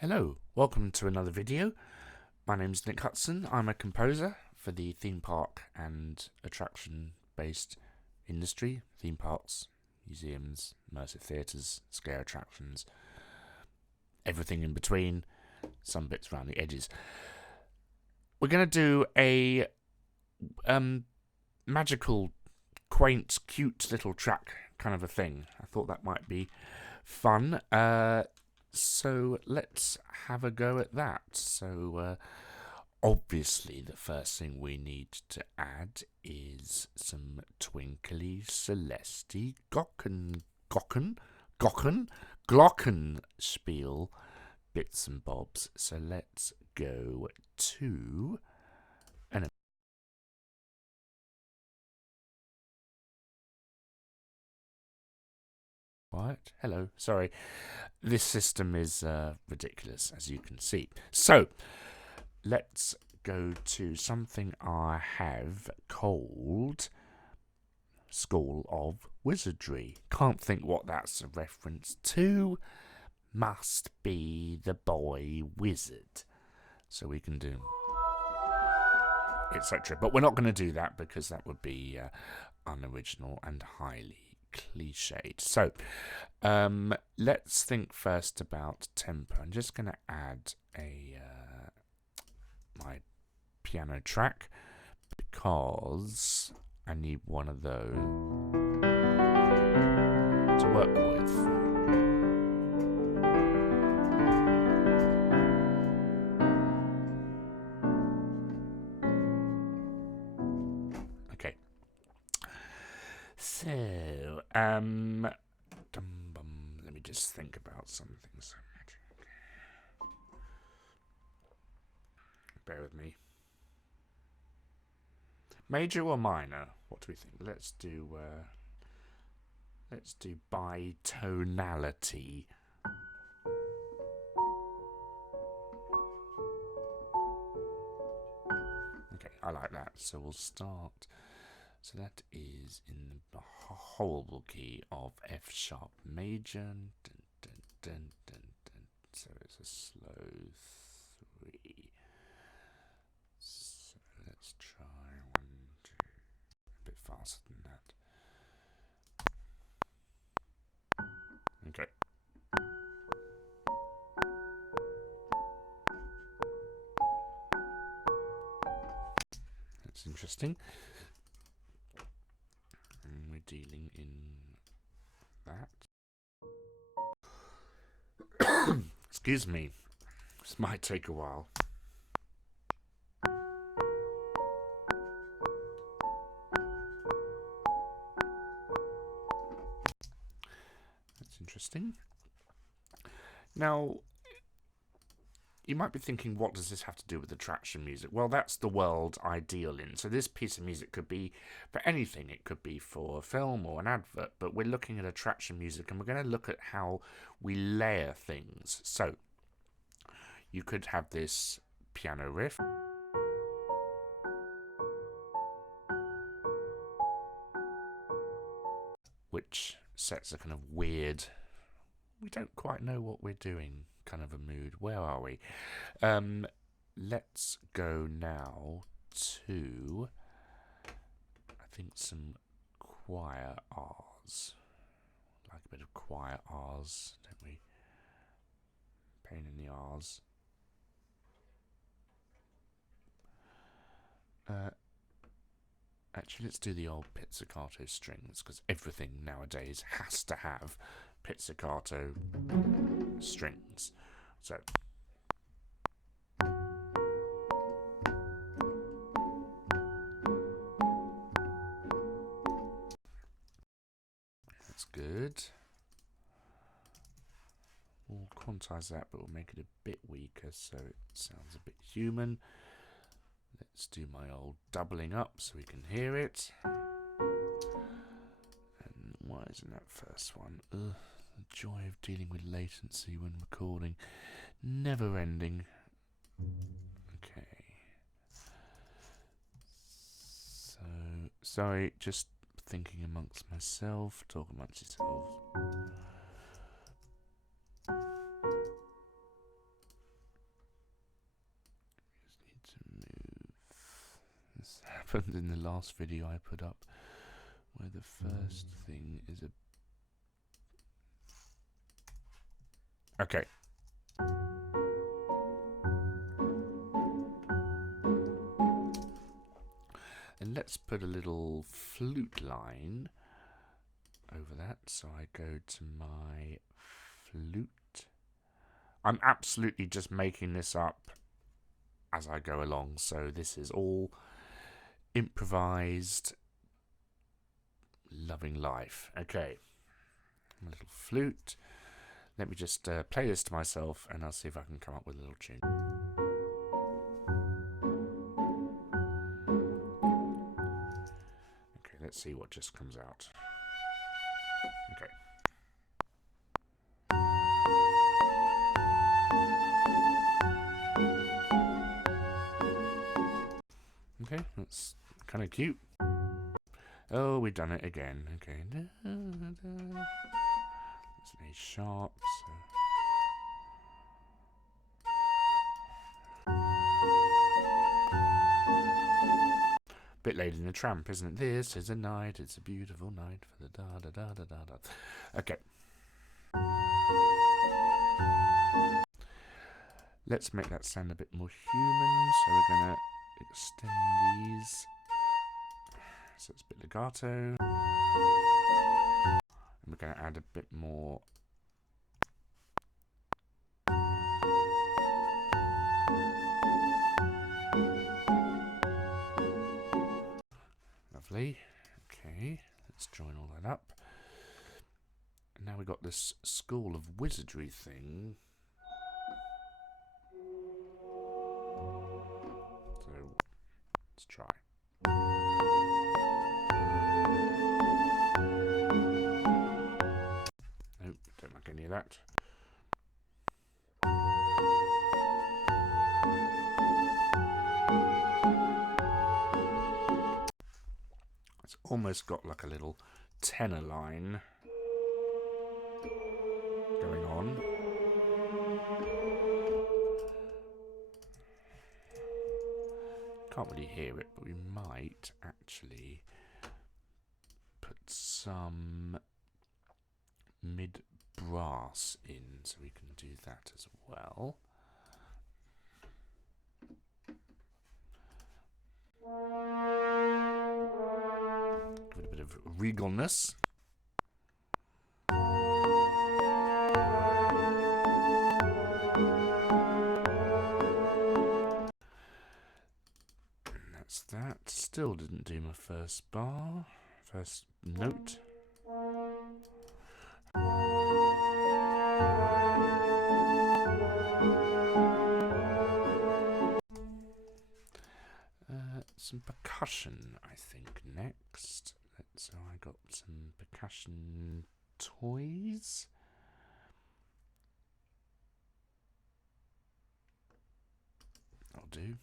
Hello, welcome to another video. My name's Nick Hudson. I'm a composer for the theme park and attraction based industry, theme parks, museums, immersive theatres, scare attractions, everything in between, some bits around the edges. We're going to do a magical, quaint, cute little track kind of a thing. I thought that might be fun. So let's have a go at that. So obviously the first thing we need to add is some twinkly celesti glockenspiel bits and bobs. So let's go to What? Hello. Sorry. This system is ridiculous, as you can see. So, let's go to something I have called School of Wizardry. Can't think what that's a reference to. Must be the boy wizard. So we can do etc. But we're not going to do that because that would be unoriginal and highly cliched. So let's think first about tempo. I'm just going to add a my piano track because I need one of those to work with. Okay. So, let me just think about something. So bear with me. Major or minor? What do we think? Let's do bitonality. Okay, I like that. So we'll start. So that is in the horrible key of F sharp major. Dun, dun, dun, dun, dun. So it's a slow 3. So let's try 1, 2. A bit faster than that. Okay. That's interesting. And we're dealing in that. Excuse me. This might take a while. That's interesting. Now, you might be thinking, what does this have to do with attraction music? Well, that's the world I deal in. So this piece of music could be for anything. It could be for a film or an advert, but we're looking at attraction music and we're going to look at how we layer things. So you could have this piano riff, which sets a kind of weird, we don't quite know what we're doing kind of a mood. Where are we? Let's go now to, I think, some choir R's. Like a bit of choir R's, don't we? Pain in the R's. Actually, let's do the old pizzicato strings, because everything nowadays has to have pizzicato strings. So that's good. We'll quantize that, but we'll make it a bit weaker so it sounds a bit human. Let's do my old doubling up so we can hear it. And why isn't that first one? Ugh, the joy of dealing with latency when recording. Never ending. Okay. So, sorry, just thinking amongst myself. Talk amongst yourselves. happened in the last video I put up, where the first thing is a... Okay. And let's put a little flute line over that. So I go to my flute. I'm absolutely just making this up as I go along. So this is all improvised, loving life. Okay. A little flute. Let me just play this to myself and I'll see if I can come up with a little tune. Okay, let's see what just comes out. Okay. Okay, that's kind of cute. Oh, we've done it again. Okay. It's A sharp. So. Bit Lady in the Tramp, isn't it? This is a night, it's a beautiful night for the da da da da da da. Okay. Let's make that sound a bit more human. So we're gonna extend these. So it's a bit legato. And we're gonna add a bit more. Lovely. Okay, let's join all that up. And now we've got this school of wizardry thing. So let's try. Nope, don't like any of that. It's almost got like a little tenor line going on. Can't really hear it, but we might actually put some mid brass in, so we can do that as well. Give it a bit of regalness. And that's that. Still didn't do my first bar, first note. Some percussion, I think, next. So I got some percussion toys. That'll do.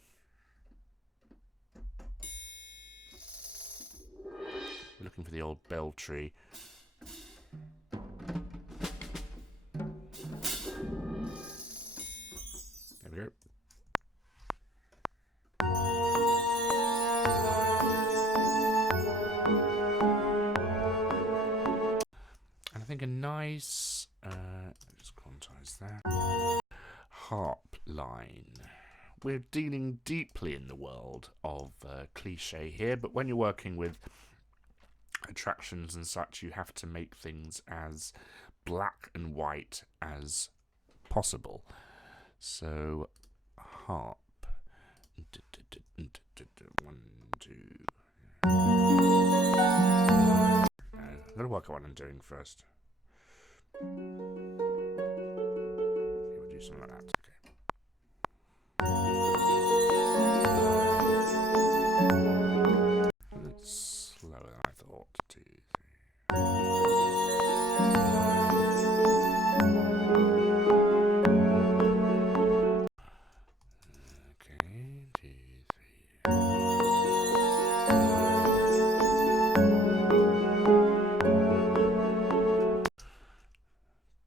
We're looking for the old bell tree. There we go. And I think a nice, just quantize that, harp line. We're dealing deeply in the world of cliche here, but when you're working with attractions and such, you have to make things as black and white as possible. So, harp. 1, 2. I've got to work out what I'm doing first. We'll do something like that. Okay. It's slower than I thought. 2, 3. Okay, 2, 3.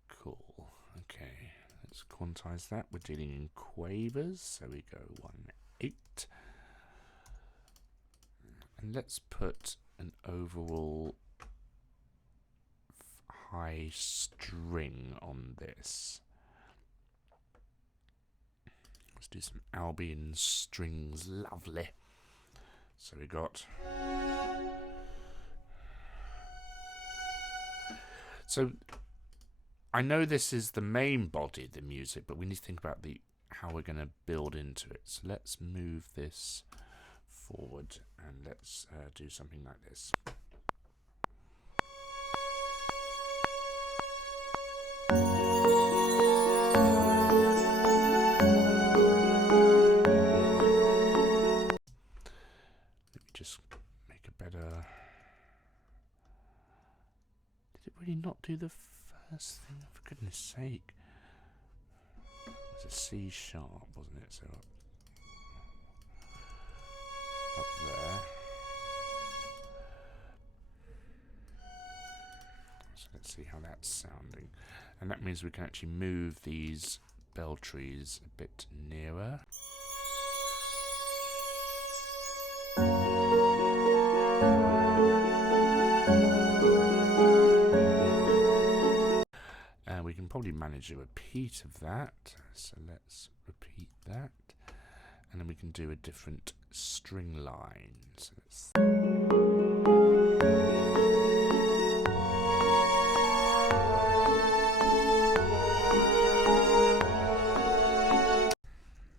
Cool. Okay, let's quantize that. We're dealing in quavers, so we go 1, 8. And let's put an overall high string on this. Let's do some Albion strings. Lovely. So we got... So I know this is the main body of the music, but we need to think about how we're going to build into it. So let's move this forward and let's do something like this. Let me just make a better... Did it really not do the first thing? For goodness sake. It was a C sharp, wasn't it? So up there. So let's see how that's sounding. And that means we can actually move these bell trees a bit nearer. And we can probably manage a repeat of that. So let's repeat that. And then we can do a different string line. So let's...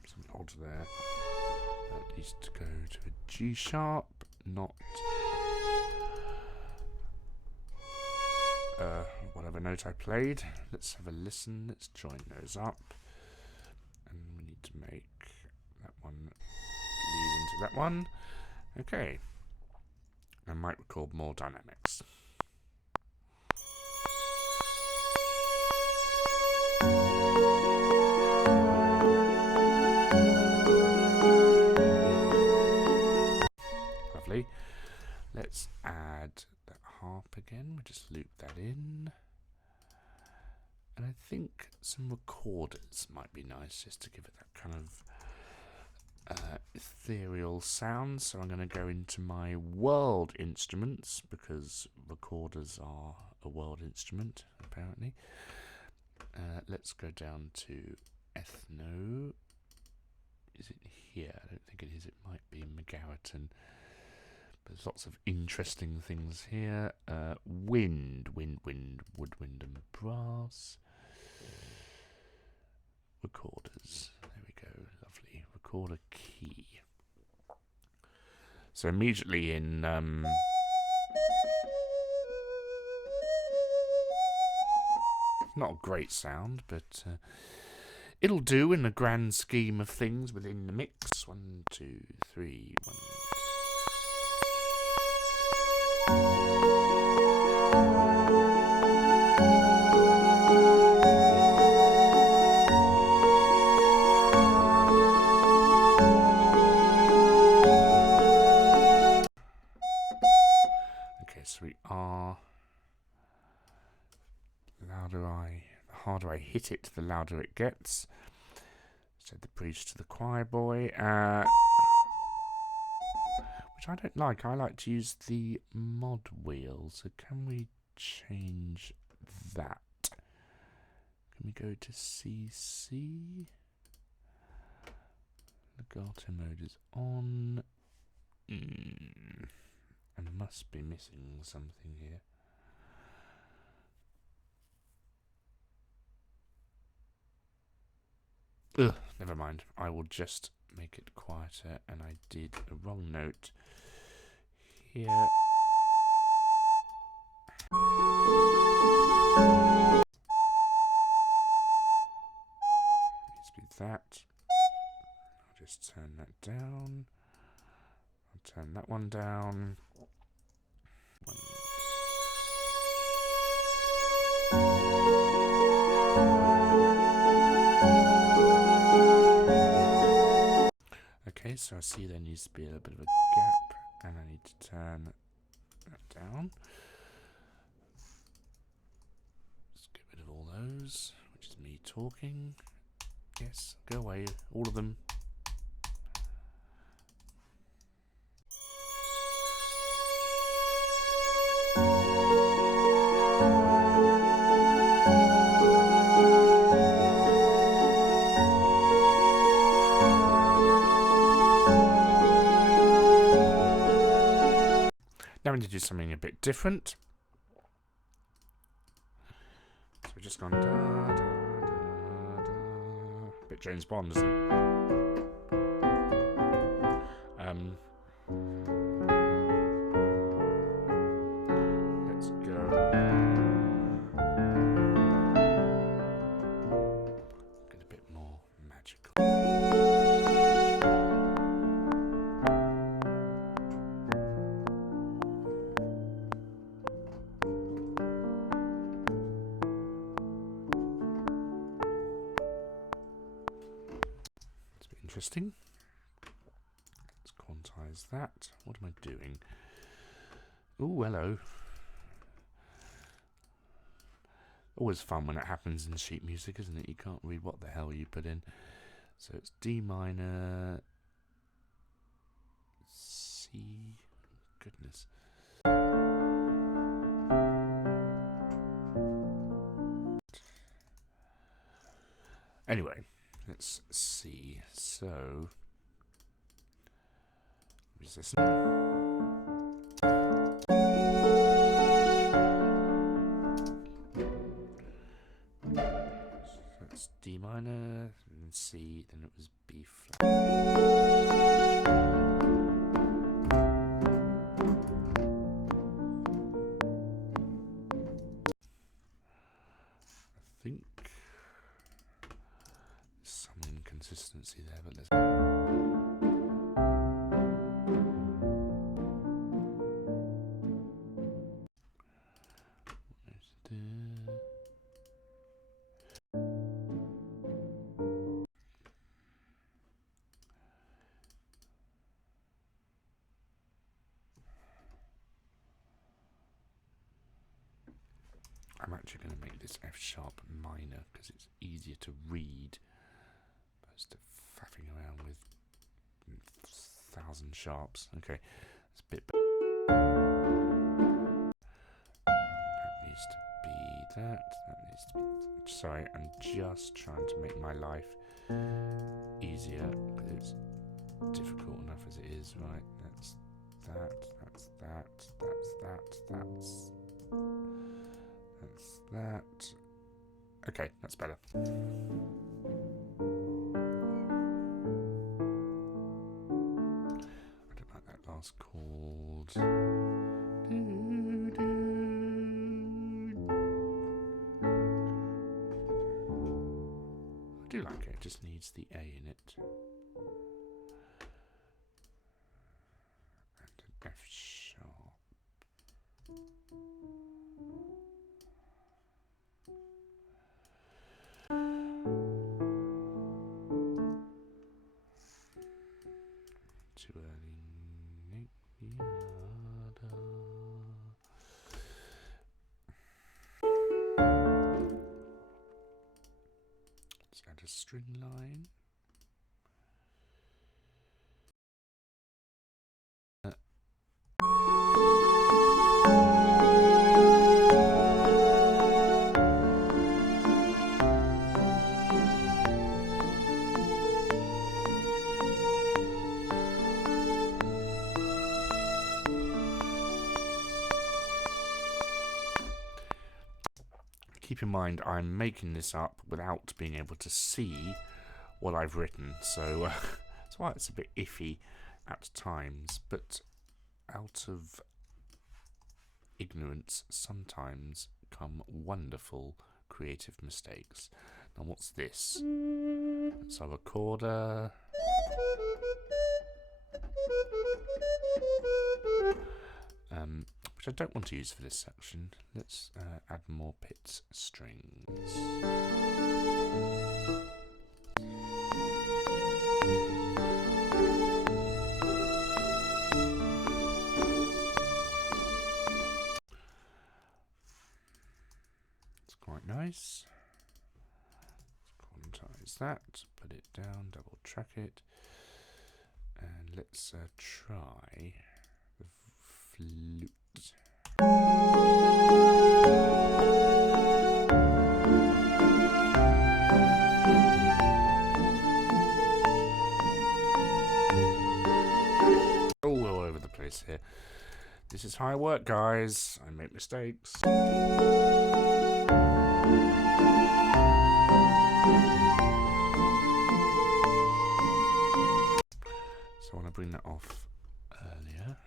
Some odd there. That needs to go to a G sharp, not whatever note I played. Let's have a listen. Let's join those up. And we need to make that one lead into that one. Okay. I might record more dynamics. Lovely. Let's add that harp again. We just loop that in. And I think some recorders might be nice just to give it that kind of ethereal sound. So I'm going to go into my world instruments because recorders are a world instrument apparently. Let's go down to ethno. Is it here? I don't think it is. It might be Megaritan. There's lots of interesting things here. Wind, woodwind and brass. Recorders. There we go. Lovely. Recorder key. So immediately in... not a great sound, but it'll do in the grand scheme of things within the mix. 1, 2, 3, 1... Okay, so we are... The harder I hit it, the louder it gets. Said the priest to the choir boy. Which I don't like. I like to use the mod wheel. So can we change that? Can we go to CC? Legato mode is on. I must be missing something here. Ugh, never mind. I will just make it quieter, and I did a wrong note here. Needs to be that. I'll just turn that down. I'll turn that one down. Okay, so I see there needs to be a little bit of a gap, and I need to turn that down. Let's get rid of all those, which is me talking. Yes, go away, all of them. going to do something a bit different. So we've just gone da, da, da, da. A bit James Bond, isn't it? Let's go. Get a bit more magical. It's a bit interesting. Let's quantize that. What am I doing? Oh, hello. Always fun when it happens in sheet music, isn't it? You can't read what the hell you put in. So it's D minor, C. Goodness. Anyway, let's see. So, resistance. That's D minor, and C, then it was B flat. I think there's some inconsistency there, but let's. I'm actually going to make this F sharp minor because it's easier to read opposed to faffing around with 1,000 sharps. Okay, it's a bit. That needs to be that. That needs to be. Sorry, I'm just trying to make my life easier because it's difficult enough as it is. Right, that's that. That's that. That's that. That's. That's that. Okay, that's better. I don't like that last chord. I do like it, it just needs the A in it. And an F sharp. Too early. Let's add a string line. Keep in mind, I'm making this up without being able to see what I've written, so that's why it's a bit iffy at times, but out of ignorance sometimes come wonderful creative mistakes. Now what's this? Let's have a recorder. Which I don't want to use for this section. Let's add more pit strings. It's quite nice. Let's quantize that, put it down, double track it, and let's try the flute. All over the place here. This is high work, guys. I make mistakes. So I want to bring that off earlier.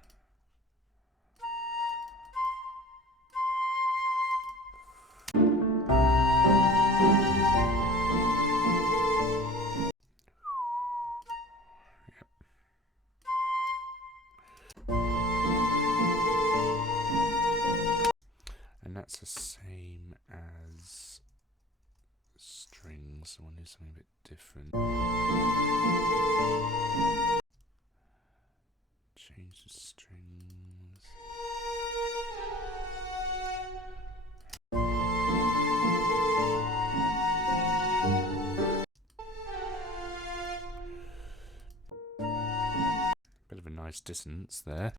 And that's the same as strings. I want to do something a bit different. Change the strings. Bit of a nice dissonance there.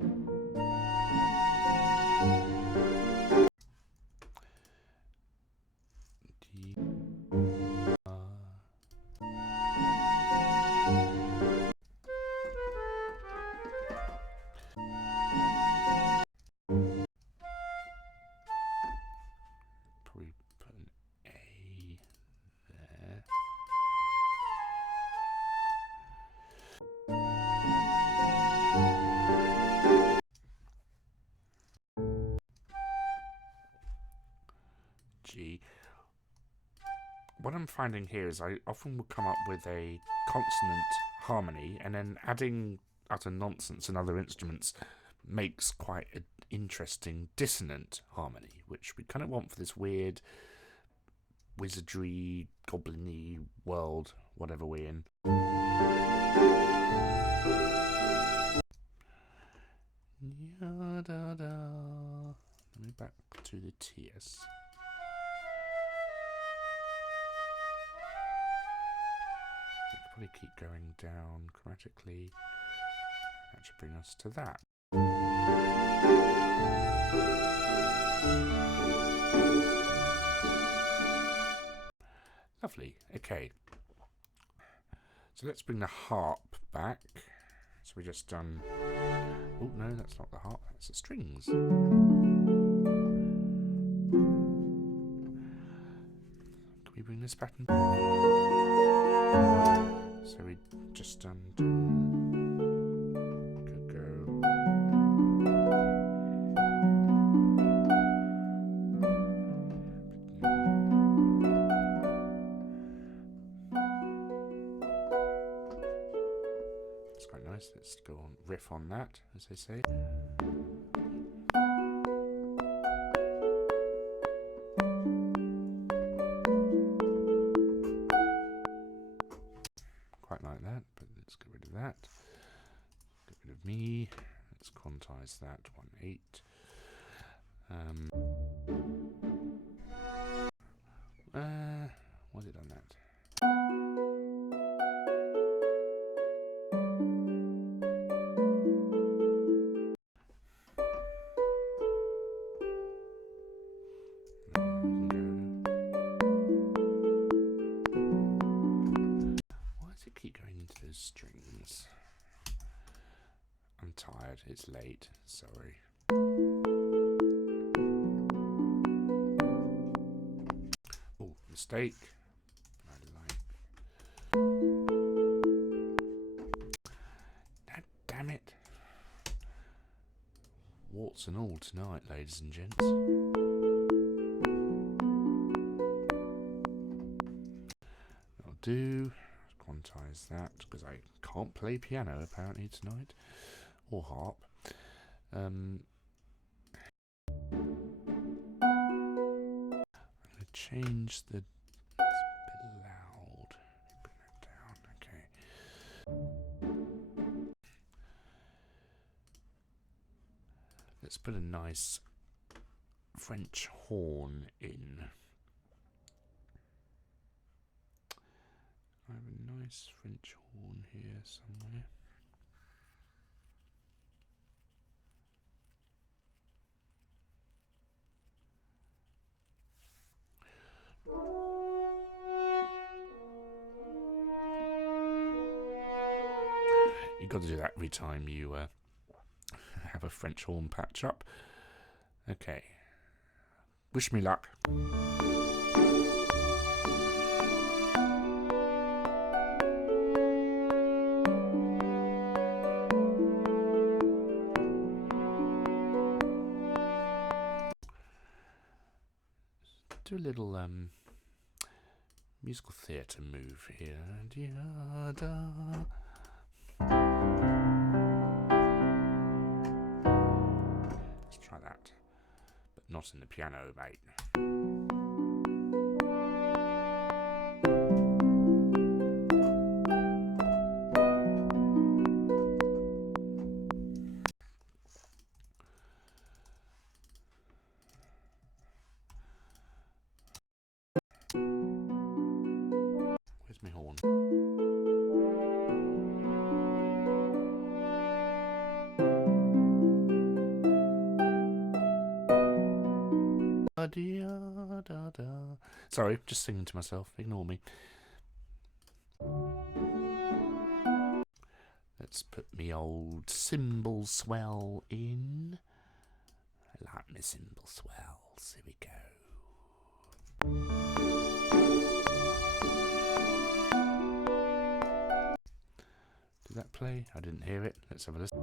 Probably put an A there. G. What I'm finding here is I often will come up with a consonant harmony, and then adding utter nonsense and other instruments makes quite an interesting dissonant harmony, which we kind of want for this weird wizardry, goblin-y world, whatever we're in. Let me back to the TS. Probably keep going down chromatically. That should bring us to that. Lovely. Okay. So let's bring the harp back. So we just done. Oh no, that's not the harp. That's the strings. Can we bring this pattern back? So we just done. Could go. That's quite nice. Let's go on riff on that, as they say. Quite like that, but let's get rid of that. Get rid of me. Let's quantize that 1/8. Was it on that? Why does it keep going into those strings? I'm tired. It's late. Sorry. Oh, mistake. Damn it. Warts and all tonight, ladies and gents. I'll do. Quantize that, because I can't play piano apparently tonight. Or harp. I'm going to change the... It's a bit loud. Bring that down. Okay. Let's put a nice French horn in. I have a nice French horn here somewhere. You've got to do that every time you have have a French horn patch up. Okay. Wish me luck. Do a little musical theatre move here. Let's try that, but not in the piano, mate. Where's my horn? Sorry, just singing to myself. Ignore me. Let's put me old cymbal swell in. I like my cymbal swells. Here we go. Did that play? I didn't hear it. Let's have a listen.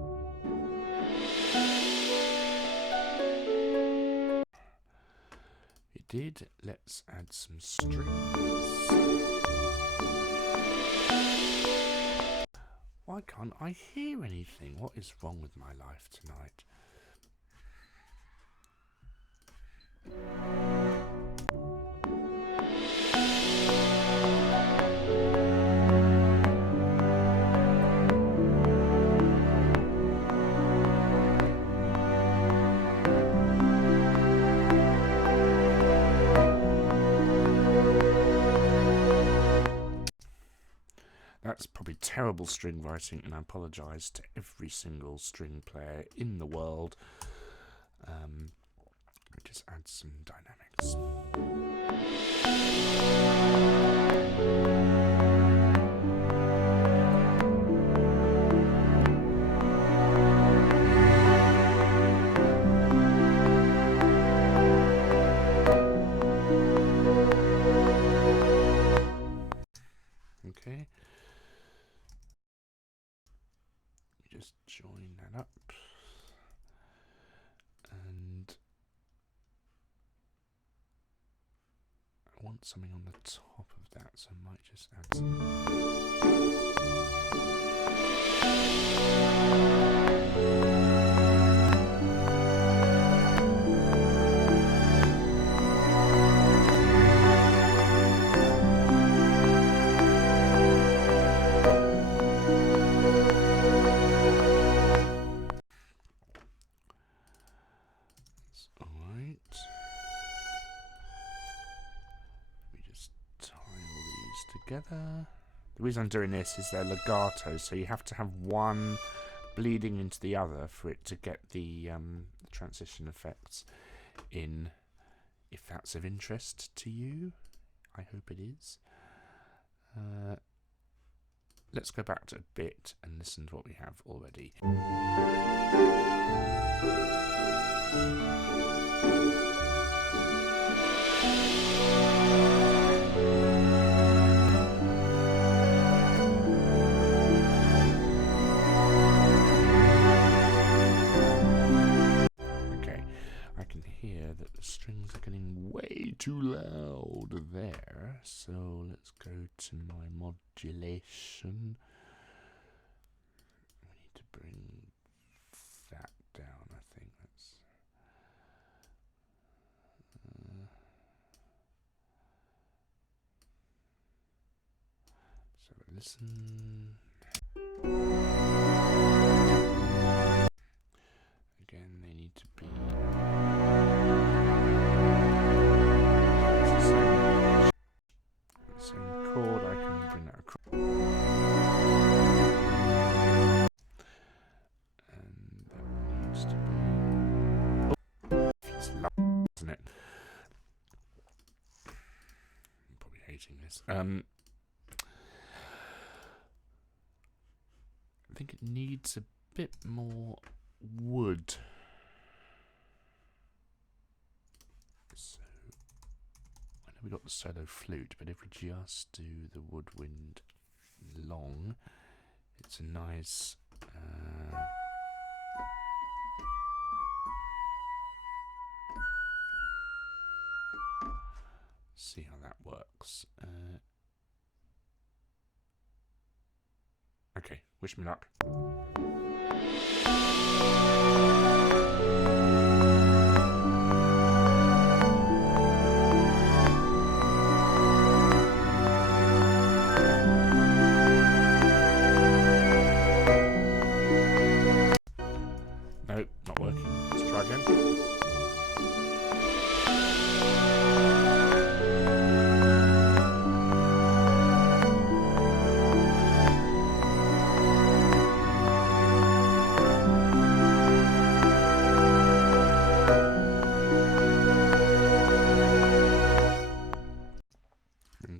It did. Let's add some strings. Why can't I hear anything? What is wrong with my life tonight? That's probably terrible string writing, and I apologise to every single string player in the world. Just add some dynamics. Okay. Just join that up. And I want something on the top of that, so I might just add some. Together. The reason I'm doing this is they're legato, so you have to have one bleeding into the other for it to get the transition effects in, if that's of interest to you. I hope it is. Let's go back to a bit and listen to what we have already. Hear that the strings are getting way too loud there, so let's go to my modulation. We need to bring that down, I think. That's so listen. Again, they need to be same chord. I can bring that across, and that needs to be. Oh, it's loud, isn't it? I'm probably hating this. I think it needs a bit more wood. So, I know we got the solo flute, but if we just do the woodwind long, it's a nice... see how that works. Okay, wish me luck. Nope, not working. Let's try again.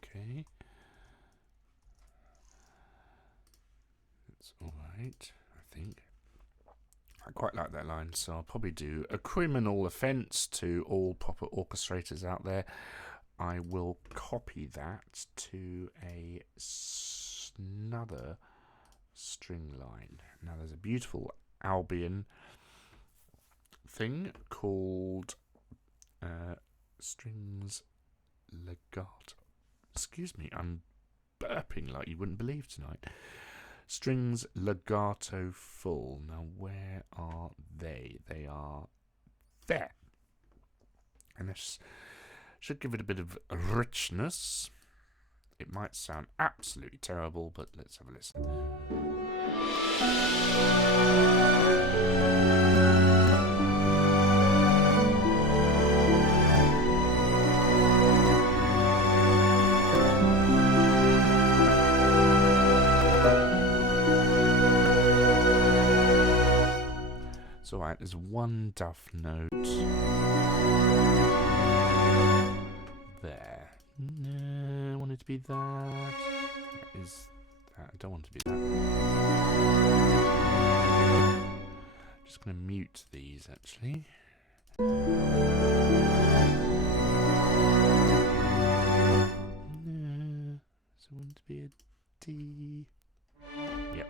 Okay. That's alright, I think. I quite like that line, so I'll probably do a criminal offence to all proper orchestrators out there. I will copy that to another string line. Now there's a beautiful Albion thing called strings legato. Excuse me, I'm burping like you wouldn't believe tonight. Strings legato full. Now where are they? They are there. And this should give it a bit of richness. It might sound absolutely terrible, but let's have a listen. It's alright, there's one duff note there. No, I want it to be that. That is that. I don't want it to be that. Just going to mute these actually. No, so I want it to be a D. Yep.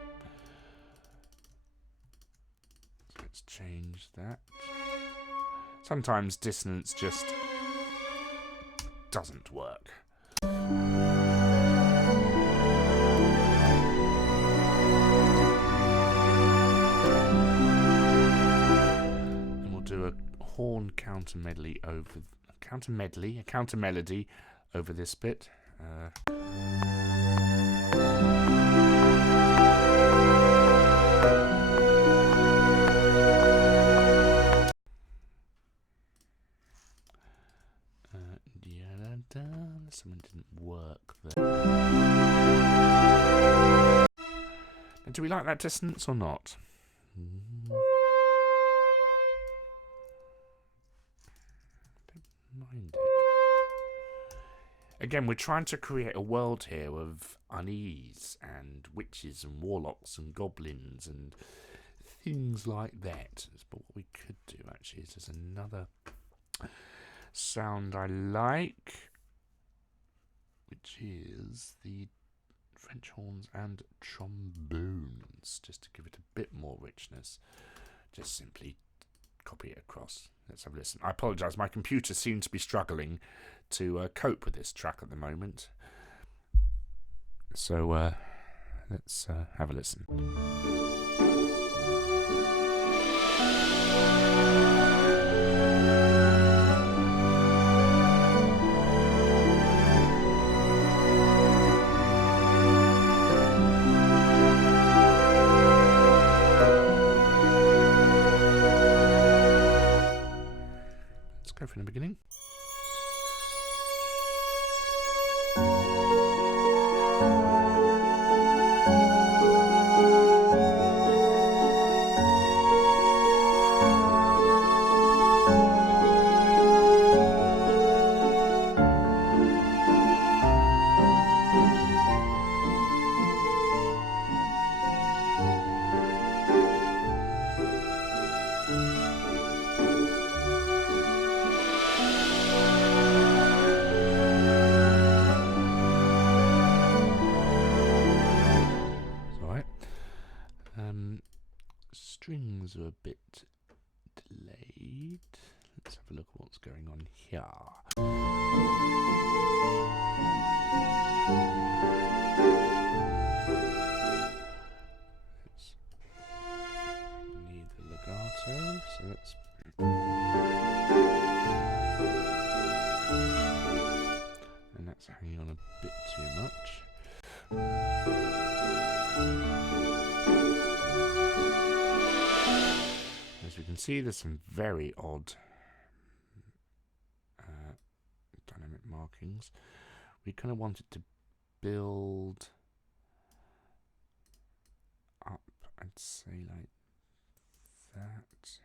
Let's change that. Sometimes dissonance just doesn't work. And we'll do a horn counter medley over a counter melody over this bit. Something didn't work there. And do we like that dissonance or not? Don't mind it. Again, we're trying to create a world here of unease and witches and warlocks and goblins and things like that. But what we could do actually is there's another sound I like, which is the French horns and trombones, just to give it a bit more richness. Just simply copy it across. Let's have a listen. I apologise, my computer seems to be struggling to cope with this track at the moment. So let's have a listen. Go from the beginning. strings are a bit delayed. Let's have a look at what's going on here. Need the legato, so let's... And that's hanging on a bit too much. As we can see, there's some very odd dynamic markings. We kind of wanted to build up, I'd say, like that.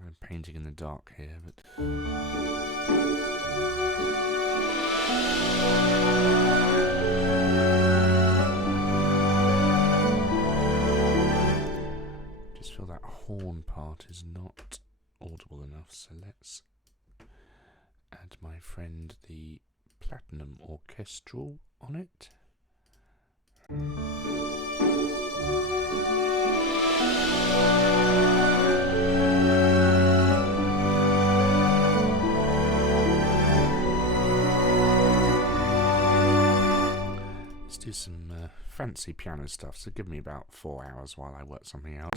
I'm painting in the dark here, but just feel that horn part is not audible enough, so let's add my friend the platinum orchestral on it. Let's do some fancy piano stuff, so give me about 4 hours while I work something out.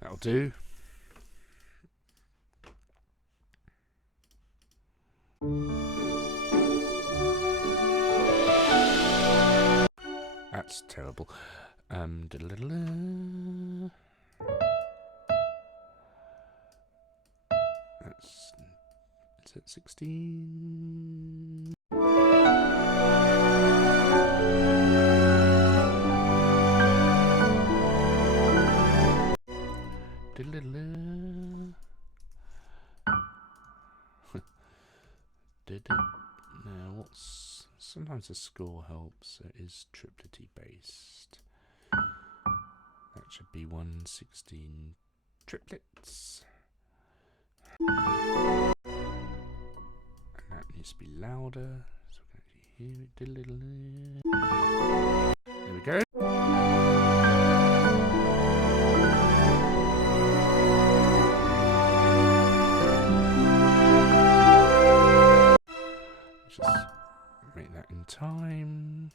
That'll do. That's terrible. That's... Is it 16? Now, what's... Sometimes the score helps, so it is tripletty based. That should be 116 triplets. And that needs to be louder, so we can actually hear it. There we go. Just make that in time.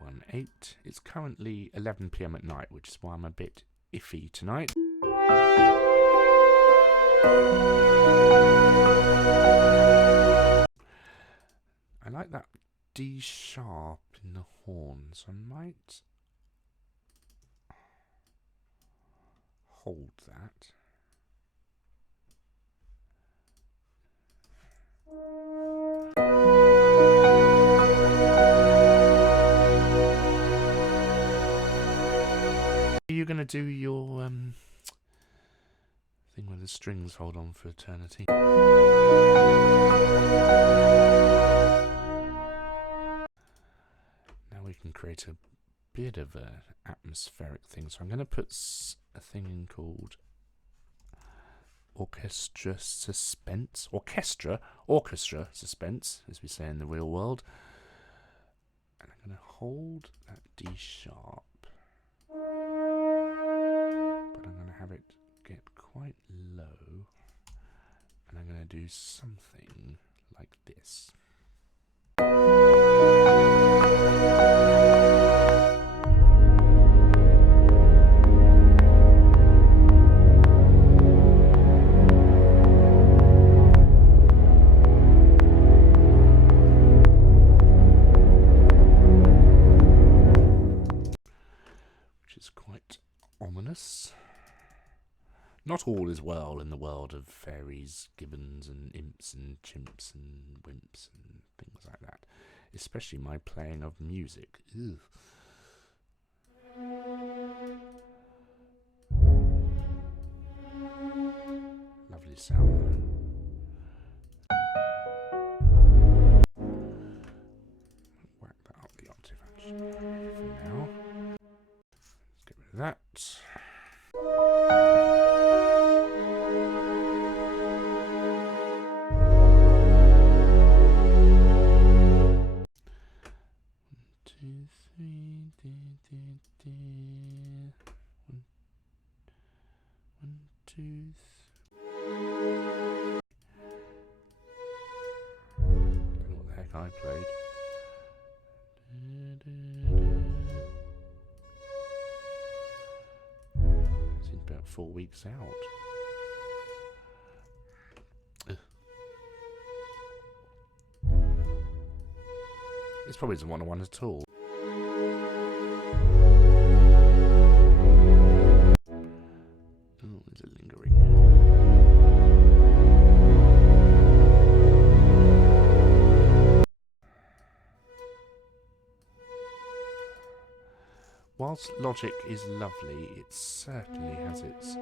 1-8. It's currently 11 PM at night, which is why I'm a bit iffy tonight. I like that D sharp in the horn, so I might hold that. Are you going to do your thing where the strings hold on for eternity? Now we can create a bit of an atmospheric thing. So I'm going to put a thing in called orchestra suspense, orchestra suspense, as we say in the real world. And I'm going to hold that D sharp, but I'm going to have it get quite low, and I'm going to do something like this. Ominous. Not all is well in the world of fairies, gibbons, and imps, and chimps, and wimps, and things like that. Especially my playing of music. Ugh. Lovely sound though. played. Seems about 4 weeks out. This probably isn't 101 at all. Oh, there's a lingering. Whilst logic is lovely, it certainly has its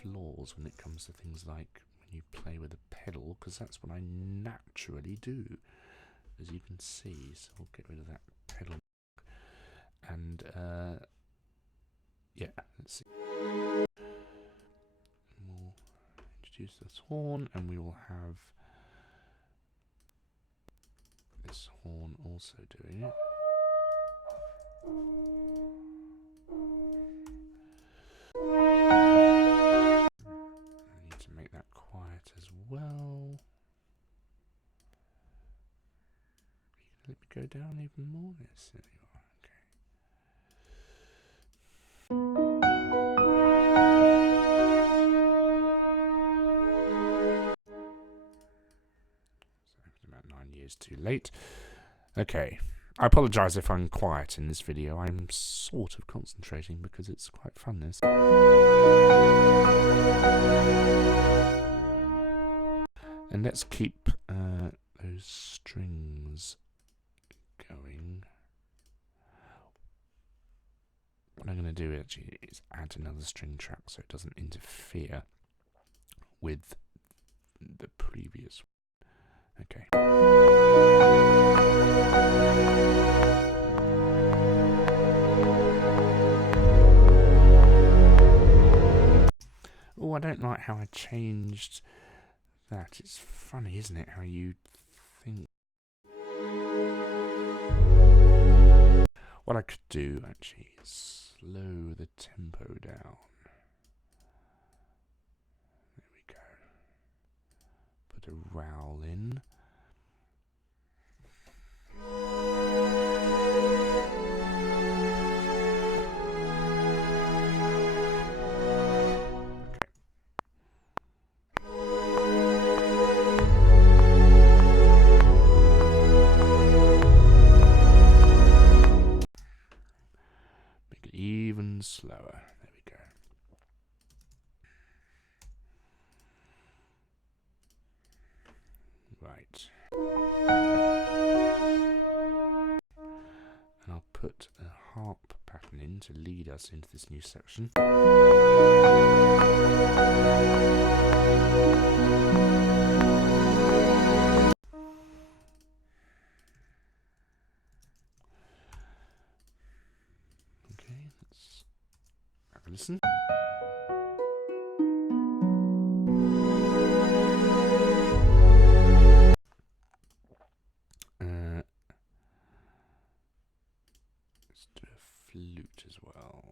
flaws when it comes to things like when you play with a pedal, because that's what I naturally do, as you can see. So we'll get rid of that pedal. And, yeah, let's see. We'll introduce this horn, and we will have this horn also doing it. I need to make that quiet as well. Let me go down even more. Yes, there you are. Okay. So about 9 years too late. Okay. I apologise if I'm quiet in this video. I'm sort of concentrating because it's quite fun, this. And let's keep those strings going. What I'm going to do actually is add another string track so it doesn't interfere with the previous one. Okay. Oh, I don't like how I changed that. It's funny, isn't it, how you think. What I could do actually is slow the tempo down. There we go. Put a rowl in. Even slower. There we go. Right. And I'll put a harp pattern in to lead us into this new section. Listen. Let's do a flute as well.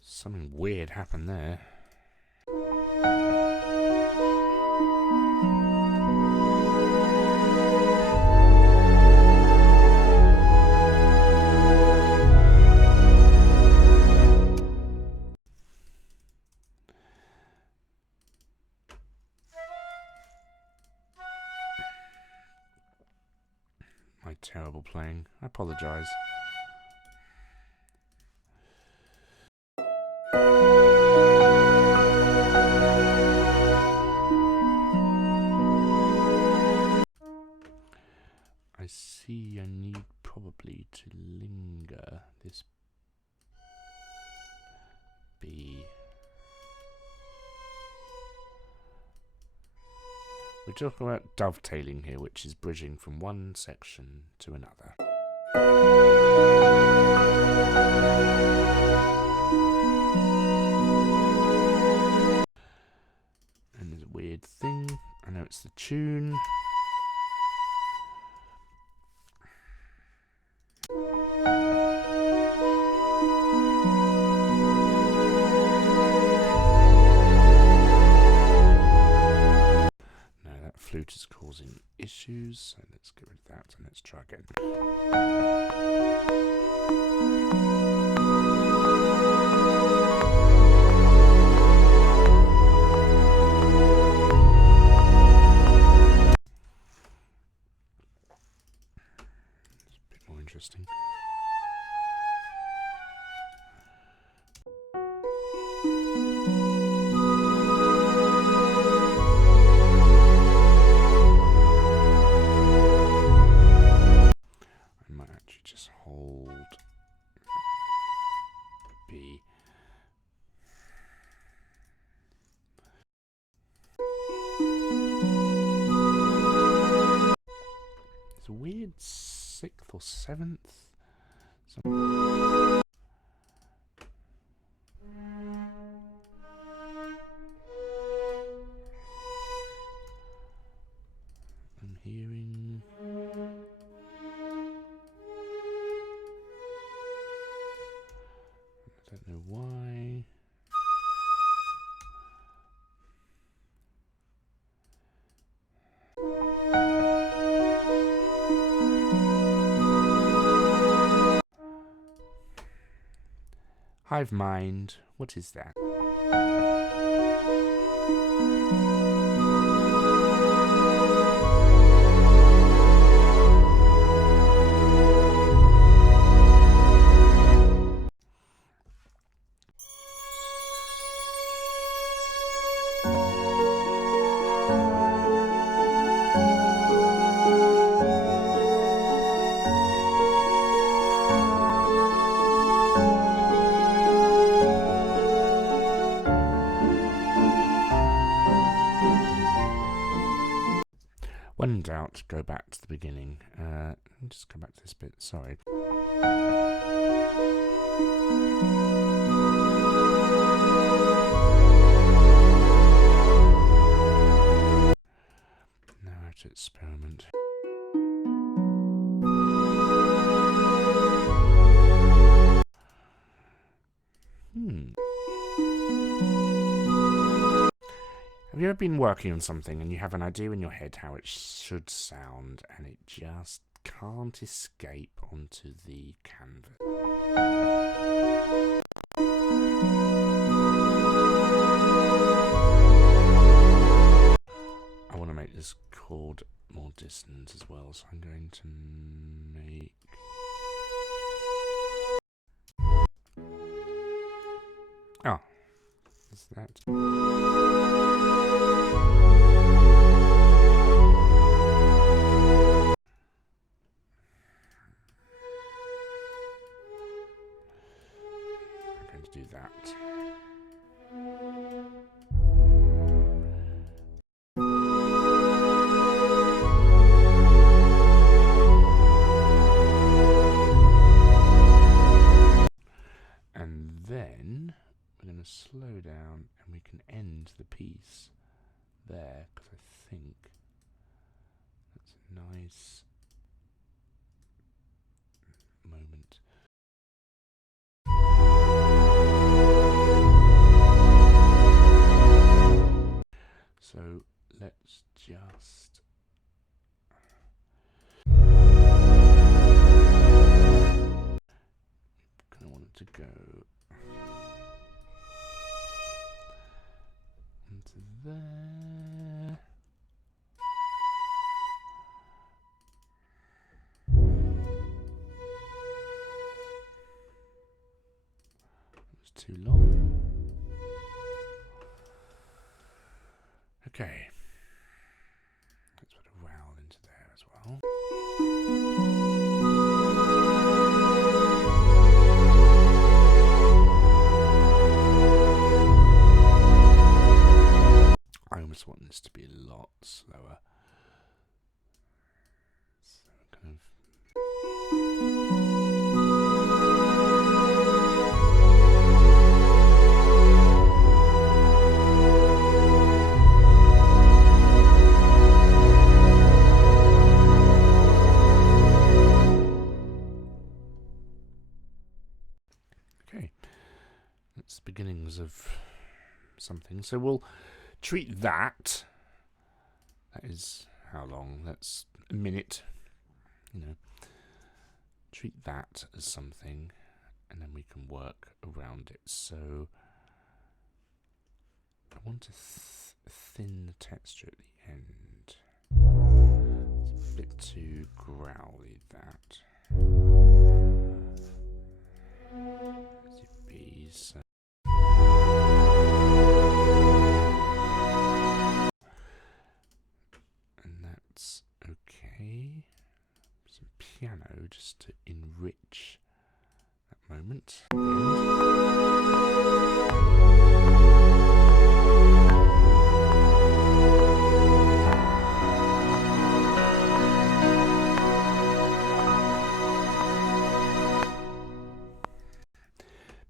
Something weird happened there. My terrible playing. I apologise. I see I need probably to linger this B. We're talking about dovetailing here, which is bridging from one section to another. And there's a weird thing. I know it's the tune. flute is causing issues, so let's get rid of that and let's try again. It's a bit more interesting. Just hold B. It's a weird 6th or 7th. I'm hearing. I don't know why. Hive mind, what is that? When in doubt, go back to the beginning. Just go back to this bit, sorry. Now I have to experiment. Have you ever been working on something and you have an idea in your head how it should sound and it just can't escape onto the canvas? I want to make this chord more dissonant as well, so I'm going to make... Oh, is that... do that. And then we're going to slow down and we can end the piece there, because I think that's a nice moment. So let's just kind of want it to go into there. It's too long. Okay. Let's put a vowel into there as well. I almost want this to be a lot slower. So kind of... Okay, that's the beginnings of something. So we'll treat that That is how long? That's a minute. You know, treat that as something, and then we can work around it. So I want to thin the texture at the end. It's a bit too growly, that. As it be, so. And that's okay. Some piano just to enrich that moment.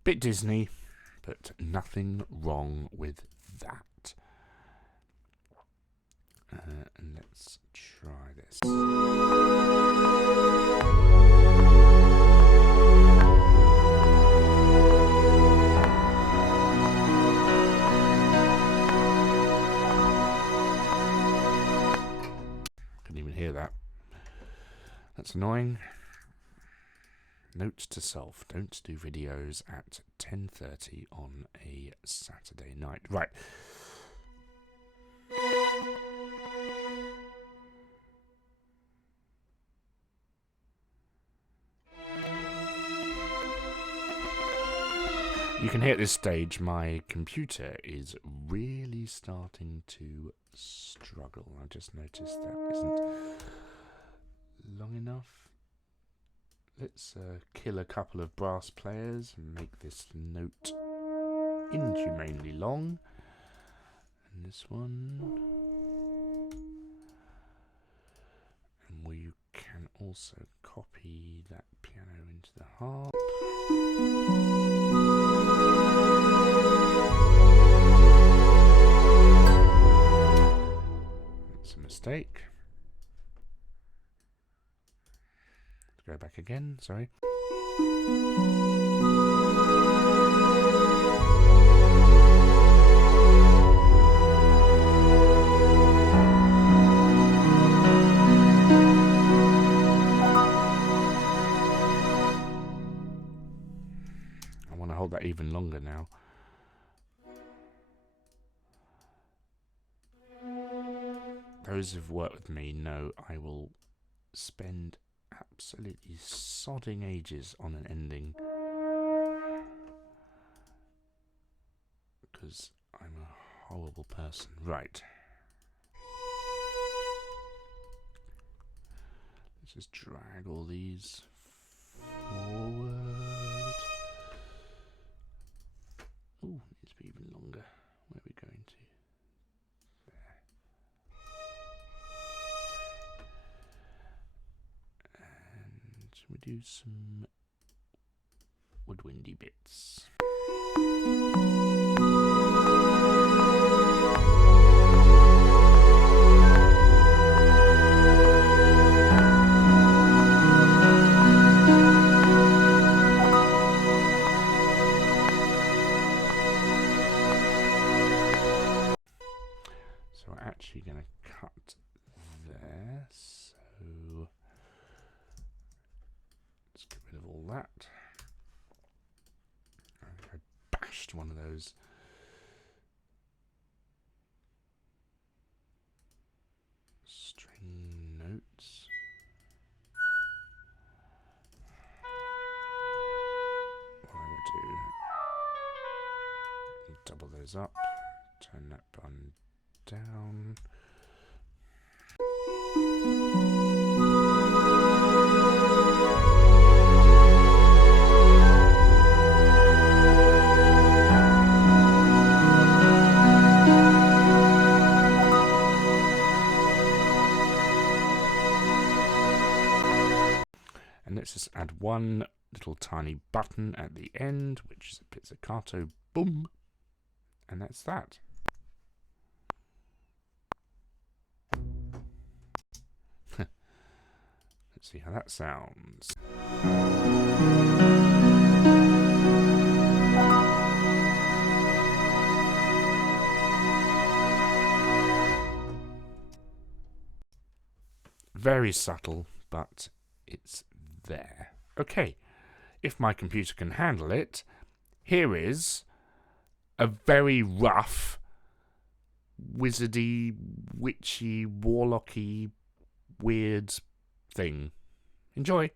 Bit Disney, but nothing wrong with that. And let's try this. Couldn't even hear that. That's annoying. Note to self, don't do videos at 10:30 on a Saturday night. Right. You can hear at this stage my computer is really starting to struggle. I just noticed that isn't long enough. Let's kill a couple of brass players and make this note inhumanely long. And this one. And we can also copy that piano into the harp. That's a mistake. Go back again, sorry. I want to hold that even longer now. Those who've worked with me know I will spend absolutely sodding ages on an ending because I'm a horrible person. Right. Let's just drag all these forward. Ooh, needs to be even longer. Where are we going to? We do some woodwindy bits. So we're actually going to cut there. So let's get rid of all that. I bashed one of those string notes. What I will do, double those up, turn that button down. And let's just add one little tiny button at the end, which is a pizzicato, boom, and that's that. Let's see how that sounds. very subtle, but it's there. Okay, if my computer can handle it, here is a very rough, wizardy, witchy, warlocky, weird thing. Enjoy!